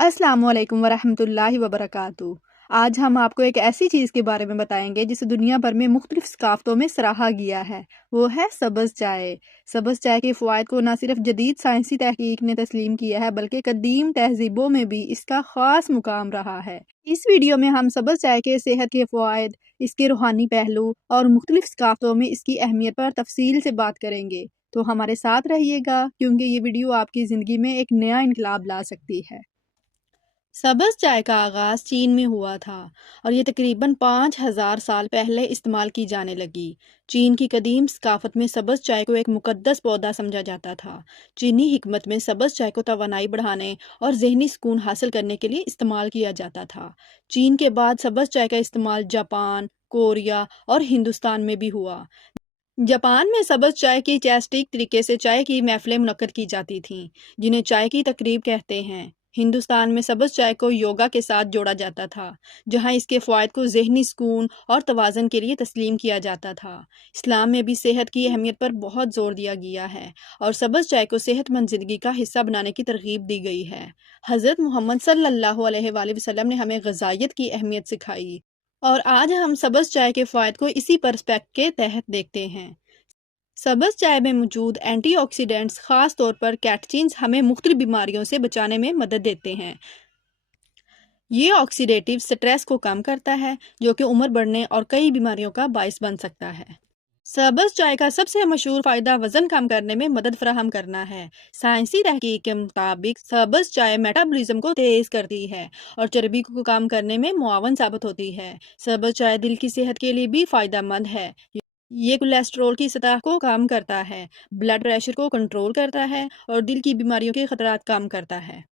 अस्सलाम वालेकुम वरहमतुल्लाहि वबरकातुहू। आज हम आपको एक ऐसी चीज़ के बारे में बताएंगे जिसे दुनिया भर में मुख्तलिफ सकाफ़तों में सराहा गया है। वो है सब्ज़ चाय। सब्ज़ चाय के फ़वाइद को न सिर्फ जदीद साइंसी तहकीक ने तस्लीम किया है बल्कि कदीम तहजीबों में भी इसका ख़ास मुकाम रहा है। इस वीडियो में हम सब्ज़ चाय के सेहत के फ़वाइद, इसके रूहानी पहलू और मुख्तलिफ सकाफ़तों में इसकी अहमियत पर तफसील से बात करेंगे। तो हमारे साथ रहिएगा क्योंकि ये वीडियो आपकी ज़िंदगी में एक नया इनकलाब ला सकती है। सब्ज़ चाय का आगाज़ चीन में हुआ था और ये तकरीबन 5000 साल पहले इस्तेमाल की जाने लगी। चीन की कदीम सकाफत में सब्ज़ चाय को एक मुकद्दस पौधा समझा जाता था। चीनी हिकमत में सब्ज़ चाय को तवानाई बढ़ाने और जहनी सुकून हासिल करने के लिए इस्तेमाल किया जाता था। चीन के बाद सब्ज़ चाय का इस्तेमाल जापान, कोरिया और हिंदुस्तान में भी हुआ। जापान में सब्ज़ चाय की चैस्टिक तरीके से चाय की महफिलें मुनक्कद की जाती थीं, जिन्हें चाय की तकरीब कहते हैं। हिंदुस्तान में सब्ज़ चाय को योगा के साथ जोड़ा जाता था, जहां इसके फ़वाइद को ज़हनी सुकून और तवाज़ुन के लिए तस्लीम किया जाता था। इस्लाम में भी सेहत की अहमियत पर बहुत ज़ोर दिया गया है और सब्ज़ चाय को सेहतमंद ज़िंदगी का हिस्सा बनाने की तरगीब दी गई है। हज़रत मोहम्मद सल्लल्लाहु अलैहि वसल्लम ने हमें ग़िज़ाइयत की अहमियत सिखाई और आज हम सब्ज़ चाय के फ़वाइद को इसी पर्सपेक्ट के तहत देखते हैं। सब्ज़ चाय में मौजूद एंटीऑक्सीडेंट्स ख़ास तौर पर कैटचिन्स हमें मुख्तलिफ बीमारियों से बचाने में मदद देते हैं। ये ऑक्सीडेटिव स्ट्रेस को कम करता है, जो कि उम्र बढ़ने और कई बीमारियों का बायस बन सकता है। सब्ज़ चाय का सबसे मशहूर फ़ायदा वज़न कम करने में मदद फ़राहम करना है। साइंसी तहकीक के मुताबिक सब्ज़ चाय मेटाबॉलिज़्म को तेज़ करती है और चर्बी को कम करने में मुआवन साबित होती है। सब्ज़ चाय दिल की सेहत के लिए भी फ़ायदेमंद है। ये कोलेस्ट्रॉल की सतह को कम करता है, ब्लड प्रेशर को कंट्रोल करता है और दिल की बीमारियों के खतरात कम करता है।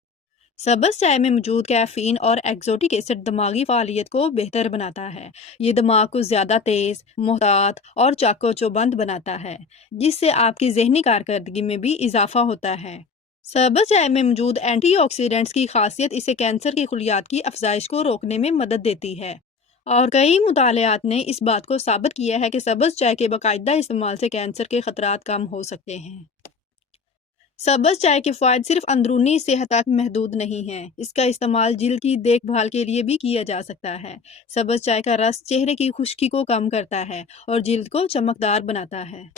सब्ज़ चाय में मौजूद कैफ़ीन और एक्सोटिक एसिड दिमागी फ़ालियत को बेहतर बनाता है। ये दिमाग को ज़्यादा तेज़, मुहतात और चाको-चौबंद बनाता है, जिससे आपकी ज़हनी कारकर्दगी में भी इजाफ़ा होता है। सब्ज़ चाय में मौजूद एंटीऑक्सीडेंट्स की खासियत इसे कैंसर की खुलियात की अफजाइश को रोकने में मदद देती है और कई मुतालियात ने इस बात को साबित किया है कि सब्ज़ चाय के बाकायदा इस्तेमाल से कैंसर के खतरात कम हो सकते हैं। सब्ज़ चाय के फ़वाइद सिर्फ अंदरूनी सेहत तक महदूद नहीं हैं, इसका इस्तेमाल जिल्द की देखभाल के लिए भी किया जा सकता है। सब्ज़ चाय का रस चेहरे की खुश्की को कम करता है और जिल्द को चमकदार बनाता है।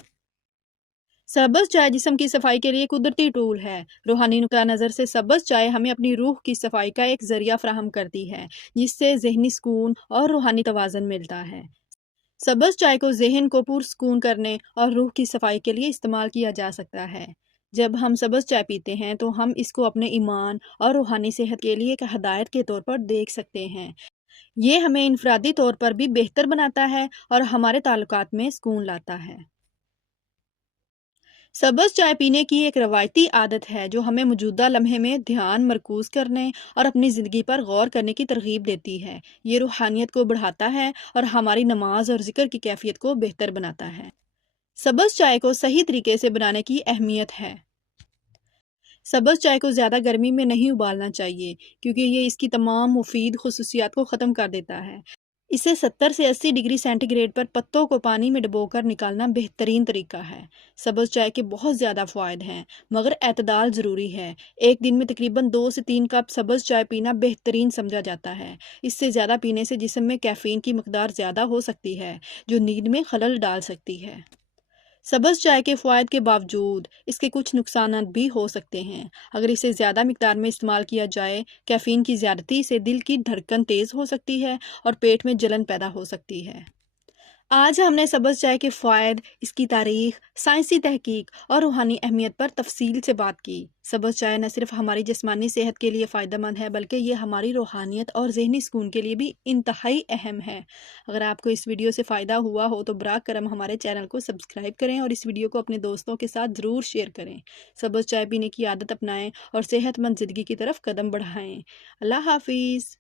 सब्ज़ चाय जिस्म की सफाई के लिए कुदरती टूल है। रूहानी नुक्ता नज़र से सब्ज़ चाय हमें अपनी रूह की सफाई का एक ज़रिया फ़राहम करती है, जिससे ज़हनी सुकून और रूहानी तवाज़ुन मिलता है। सब्ज़ चाय को ज़हन को पुरसुकून करने और रूह की सफाई के लिए इस्तेमाल किया जा सकता है। जब हम सब्ज़ चाय पीते हैं तो हम इसको अपने ईमान और रूहानी सेहत के लिए एक हदायत के तौर पर देख सकते हैं। ये हमें इनफरादी तौर पर भी बेहतर बनाता है और हमारे ताल्लुकात में सुकून लाता है। सब्ज़ चाय पीने की एक रवायती आदत है जो हमें मौजूदा लम्हे में ध्यान मरकूज करने और अपनी ज़िंदगी पर गौर करने की तरगीब देती है। ये रूहानियत को बढ़ाता है और हमारी नमाज और जिक्र की कैफियत को बेहतर बनाता है। सब्ज़ चाय को सही तरीके से बनाने की अहमियत है। सब्ज़ चाय को ज़्यादा गर्मी में नहीं उबालना चाहिए क्योंकि ये इसकी तमाम मुफीद खुसूसियात को ख़त्म कर देता है। इसे 70 से 80 डिग्री सेंटीग्रेड पर पत्तों को पानी में डुबोकर निकालना बेहतरीन तरीका है। सब्ज़ चाय के बहुत ज़्यादा फ़वाइद हैं, मगर एतदाल ज़रूरी है। एक दिन में तकरीबन 2 से 3 कप सब्ज़ चाय पीना बेहतरीन समझा जाता है। इससे ज़्यादा पीने से जिस्म में कैफ़ीन की मकदार ज़्यादा हो सकती है, जो नींद में खलल डाल सकती है। सब्ज़ चाय के फ़वाइद के बावजूद इसके कुछ नुकसानात भी हो सकते हैं। अगर इसे ज़्यादा मिक़दार में इस्तेमाल किया जाए, कैफ़ीन की ज़्यादती से दिल की धड़कन तेज़ हो सकती है और पेट में जलन पैदा हो सकती है। आज हमने सब्ज़ चाय के फ़वाइद, इसकी तारीख़, साइंसी तहकीक और रूहानी अहमियत पर तफसील से बात की। सब्ज़ चाय न सिर्फ हमारी जिस्मानी सेहत के लिए फ़ायदेमंद है बल्कि ये हमारी रूहानियत और ज़हनी सुकून के लिए भी इंतहाई अहम है। अगर आपको इस वीडियो से फ़ायदा हुआ हो तो बराए करम हमारे चैनल को सब्सक्राइब करें और इस वीडियो को अपने दोस्तों के साथ ज़रूर शेयर करें। सब्ज़ चाय पीने की आदत अपनाएं और सेहतमंद ज़िंदगी की तरफ कदम बढ़ाएं। अल्लाह हाफ़िज़।